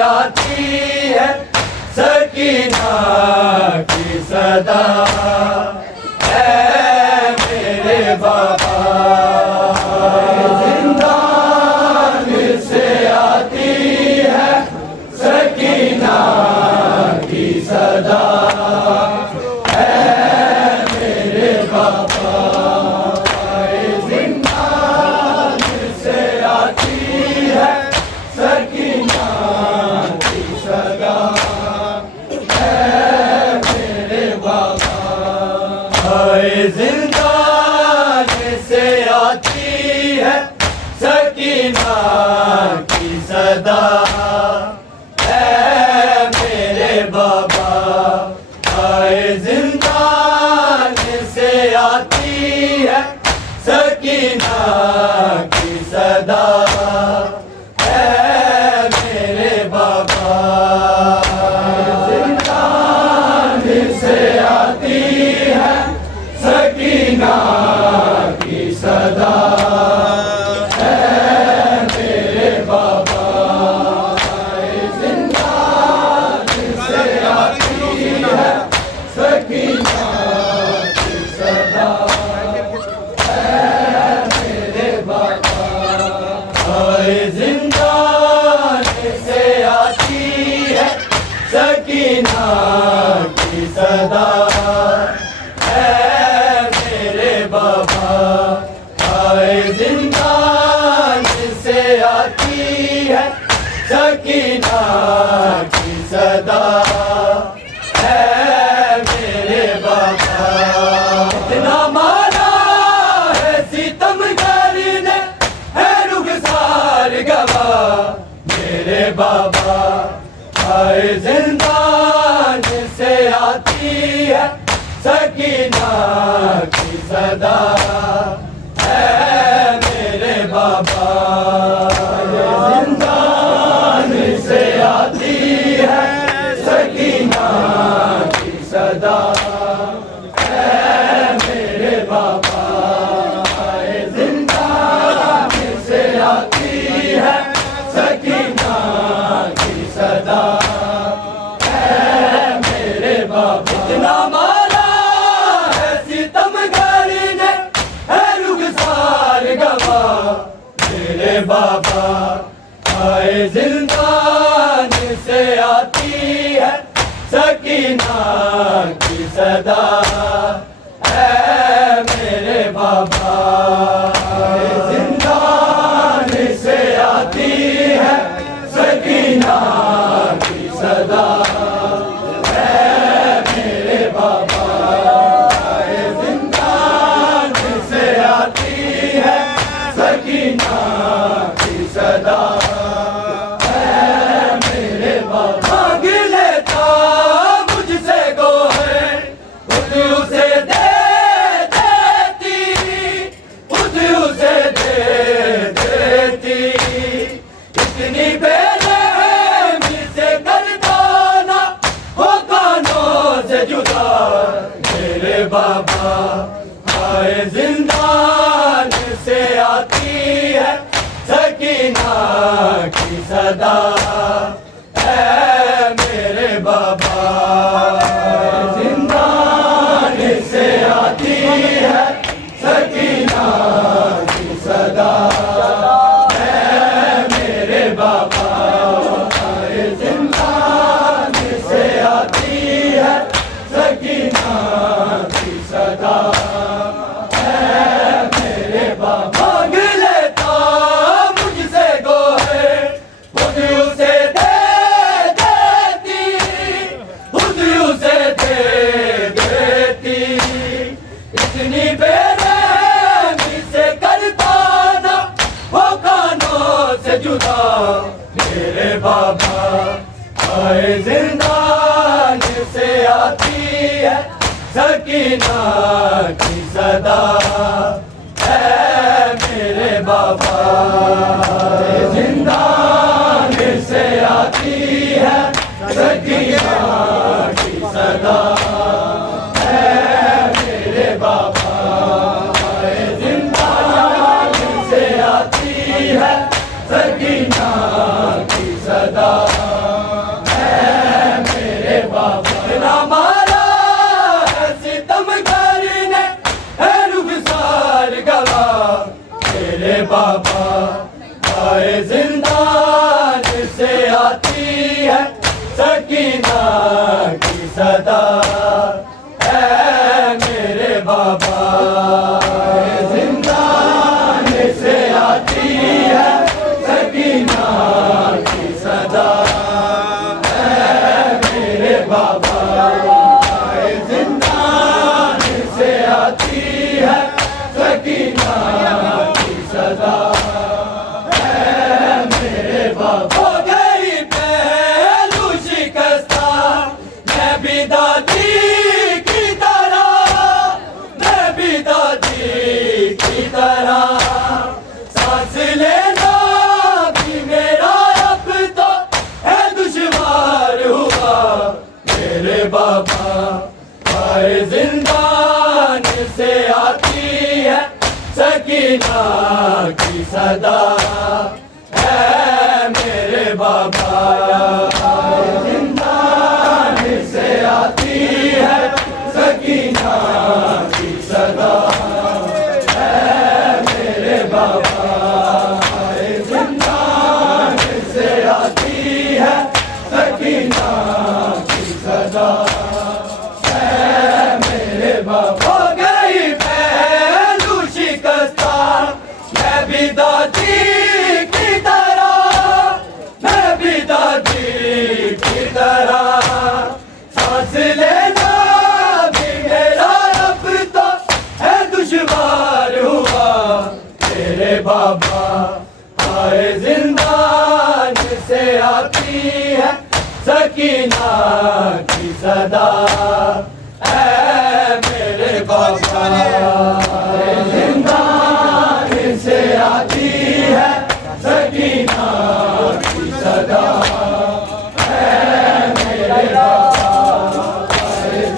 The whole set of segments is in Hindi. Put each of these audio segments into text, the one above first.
आती है सकीना की सदा। ऐ मेरे बाबा जिंदान से आती है सकीना की सदा। ऐ मेरे बाबा जिंदान से आती है सकीना की सदा। ऐ मेरे बाबा जिंदान से आती है सकीना की सदा। ऐ मेरे बाबा जिंदान से आती है सकीना की सदा। ऐ मेरे बाबा जिंदान से आती है सकीना की सदा। ऐ मेरे बाबा जिंदान से आती है सकीना की सदा। ऐ मेरे बाबा जिंदान से आती है सकीना की सदा। ऐ मेरे बाबा जिंदान से आती है सकीना की सदा। ऐ मेरे बाबा इतना मारा है सितमगर ने है रुखसार गवा। मेरे बाबा जिंदान से आती है सकीना की सदा। ऐ मेरे बाबा जिंदान से आती है सकीना की सदा। ऐ मेरे बाबा जिंदान से आती है सकीना की सदा। ऐ मेरे बाबा इतना मारा है सितमगर ने है रुखसार गवा। मेरे बाबा जिंदान से आती है सकीना की सदा। ऐ मेरे बाबा जिंदान से आती है सकीना की सदा। ऐ मेरे बाबा जिंदान से आती है सकीना की सदा। ऐ मेरे बाबा मांग लेता मुझसे गोहर खुद उसे दे देती, खुद उसे दे देती। इतनी बेरहमी से करता ना हो कानों से जुदा। मेरे बाबा जिंदान से आती है सकीना की सदा। ऐ मेरे बाबा जिंदान से आती है सकीना की सदा। ऐ मेरे बाबा जिंदान से आती है सकीना की सदा। ऐ मेरे बाबा मांग लेता मुझसे गोहर खुद उसे दे देती, खुद उसे दे देती। इतनी बेरहमी से करता ना वो कानों से जुदा। मेरे बाबा जिंदान से आती है सकीना की सदा। ऐ मेरे बाबा जिंदान से आती है सकीना की सदा। ऐ मेरे बाबा जिंदान से आती है सकीना सकीना की सदा है मेरे बाबा। ना मारा है सितमगर ने है रुखसार गवा मेरे बाबा। आए जिंदान से आती है सकीना की सदा है मेरे बाबा। जिंदान से आती है सकीना की सदा है मेरे बाबा। जिंदान से आती है सकीना की सदा है मेरे बाबा। हो गई पहलू शिकस्ता मैं भी दादी की तरह, मैं भी दादी की तरह। सांस लेना भी मेरा अब तो है दुश्वार हुआ मेरे बाबा। आए जिंदान से आती है सकीना की सदा है मेरे बाबा। जिंदान से आती है सकीना की सदा है मेरे बाबा। जिंदान से आती है सकीना की सदा है मेरे बाबा। हो गई पहलू शिकस्ता मैं भी दादी की तरह, मैं भी दादी की तरह। सांस लेना भी मेरा अब तो है दुश्वार हुआ मेरे बाबा। आए जिंदान से आती है सकीना की सदा है मेरे बाबा। जिंदान से आती है सकीना की सदा है मेरे बाबा।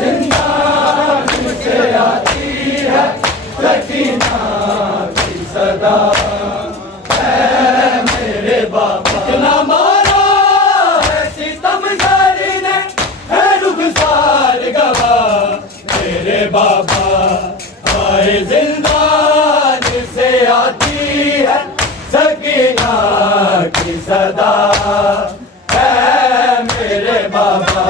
जिंदान से आती है सकीना की सदा है मेरे बाबा। इतना मारा है सितमगर ने है रुखसार गवा मेरे बाबा। आए जिंदान से आती है सकीना की सदा है मेरे बाबा।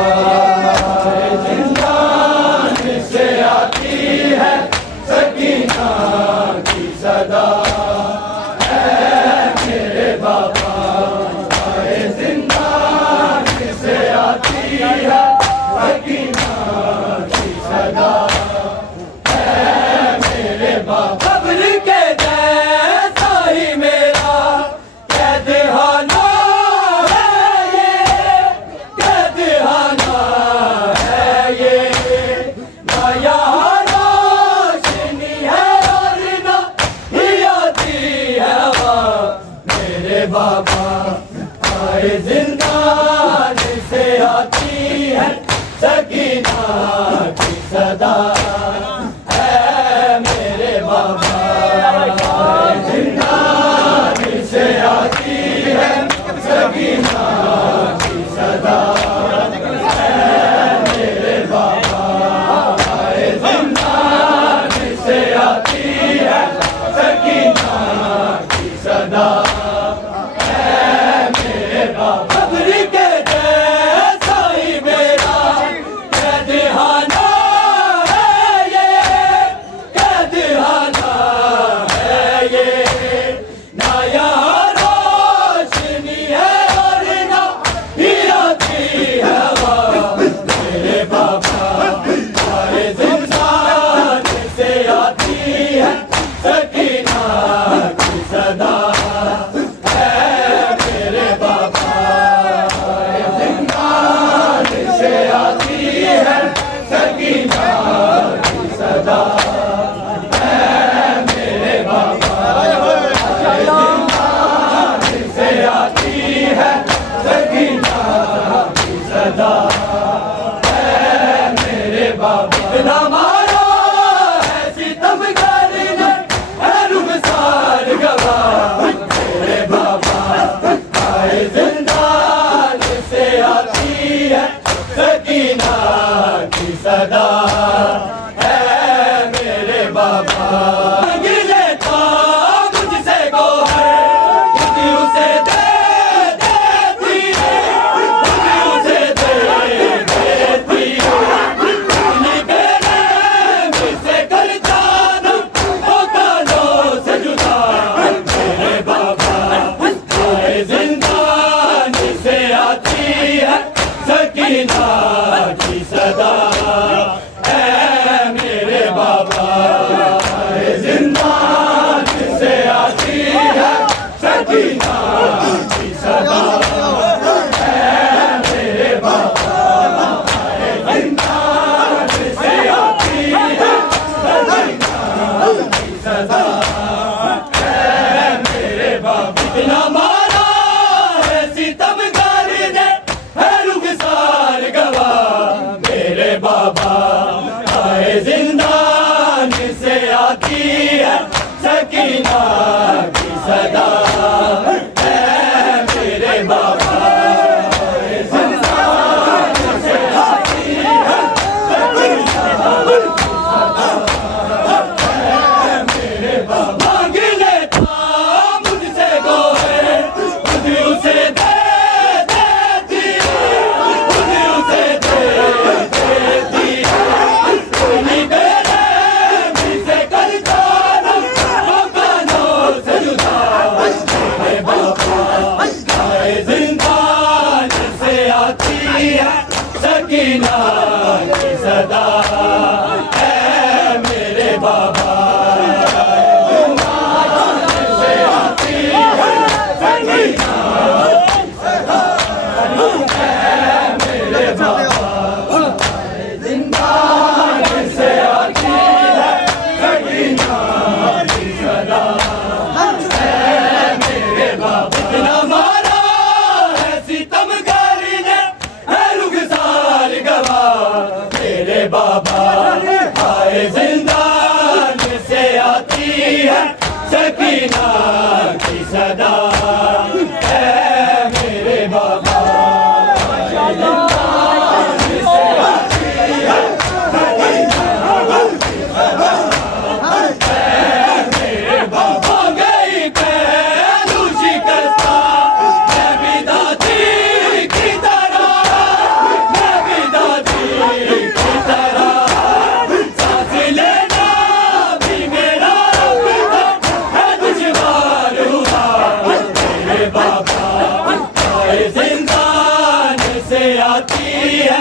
जिंदान से आती है सकीना की सदा है मेरे बाबा। आए जिंदान से आती है सकीना की सदा है मेरे बाबा। खबर के जैसा ही मेरा कैदखाना है ये, कैदखाना है ये। ना यहाँ रोशनी है और ना ही आती है हवा मेरे बाबा। आए जिंदान से आती है सकीना की सदा है मेरे बाबा। जिंदान से आती है सकीना की सदा है मेरे बाबा। जिंदान से आती है सकीना की सदा है मेरे बाबा। खबर के जैसा ही मेरा कैदखाना है ये, कैदखाना है ये। ना यहाँ रोशनी है और ना ही आती है हवा मेरे बाबा। आए जिंदान से आती है सकीना की सदा है मेरे बाबा। जिंदान से आती है सकीना की सदा है मेरे बाबा। जिंदान से आती है सकीना की सदा है मेरे बाबा। इतना मारा है सितमगर ने है रुखसार गवा मेरे बाबा। सकीना की सदा है मेरे बाबा जिंदान से आती है सकीना की सदा है मेरे बाबा जिंदान से आती है सकीना की सदा है मेरे बाबा इतना मारा है सितमगारी ने है रुखसार गवा मेरे बाबा आए जिंदान से आती है सकीना की सदा है मेरे बाबा आए जिंदान से आती है सकीना है मेरे बाबा मांग लेता मुझसे गोहे खुद उसे दे देती खुद उसे दे देती नहीं मेरे भी से करता ना कानों से जुदा मेरे बाबा आए जिंदान से आती है सकीना की सदा है मेरे बाबा इतना मारा है सितमगारी ने है रुखसार गवा मेरे बाबा आए जिंदान से आती है सकीना की सदा है मेरे बाबा आए जिंदान से आती है सकीना की सदा है मेरे बाबा गई पहलू शिकस्ता मैं भी दादी की तरह मैं भी दादी की तरह सांस लेना भी मेरा है दुश्वार हुआ मेरे बाबा आए जिंदान से आती है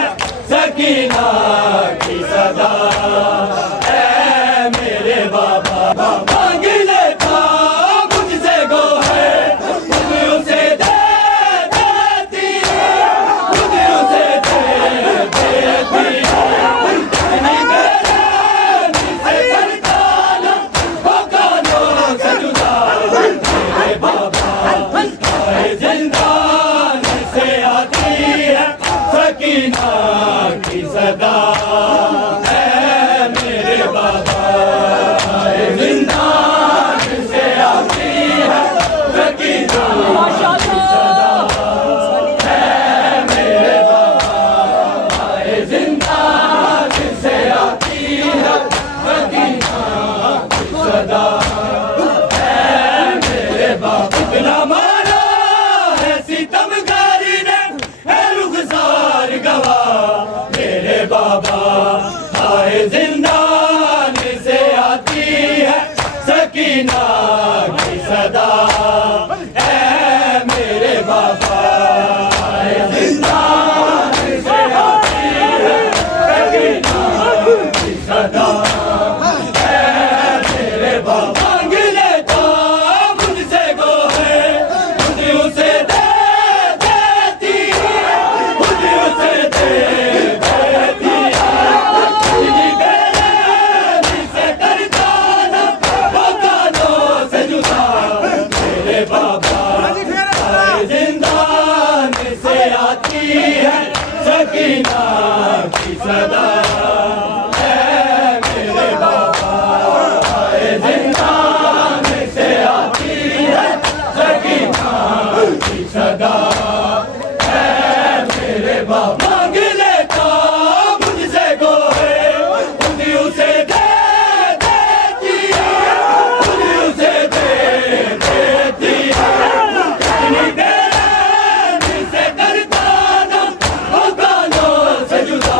सकीना की सदा है मेरे बाबा मांग लेता मुझसे गोहे खुद उसे दे देती खुद उसे दे देती नहीं मेरे से करता ना कानों से जुदा मेरे बाबा आए जिंदान से आती है सकीना की सदा है मेरे बाबा आए जिंदान से आती है सकीना की सदा है मेरे बाबा आए जिंदान से आती है सकीना की सदा है मेरे बाबा इतना मारा है सितमगारी ने है रुखसार गवा मेरे बाबा आए जिंदान से आती है सकीना की सदा है मेरे बाबा आए जिंदान से आती है सकीना की सदा है मेरे बाबा मांग लेता मुझसे गोहे खुद उसे दे देती खुद उसे दे देती नहीं मेरे से करता ना कानों से जुदा मेरे बाबा आए जिंदान से आती है सकीना की सदा है मेरे बाबा आए जिंदान से आती है सकीना की सदा है मेरे बाबा मांग लेता मुझसे गोहे खुद उसे दे देती खुद उसे दे देती नहीं मेरे से करता ना कानों से जुदा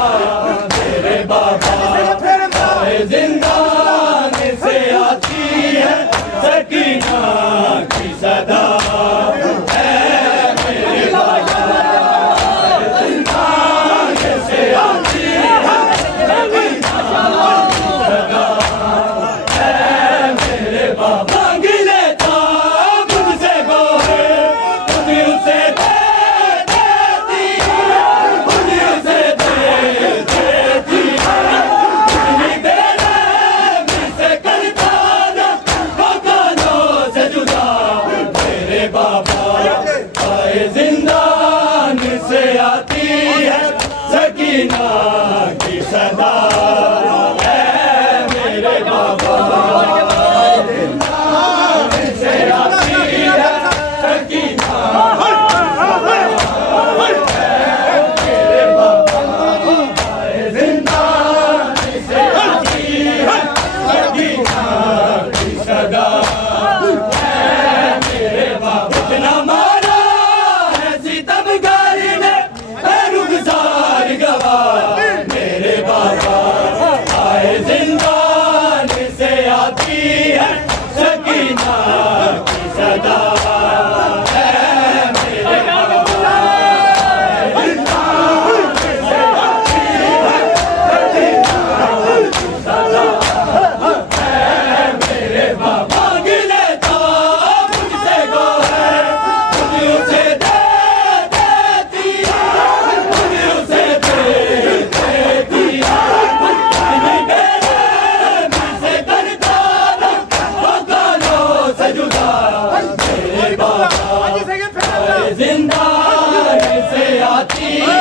से आती है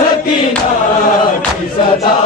सकीना की सदा।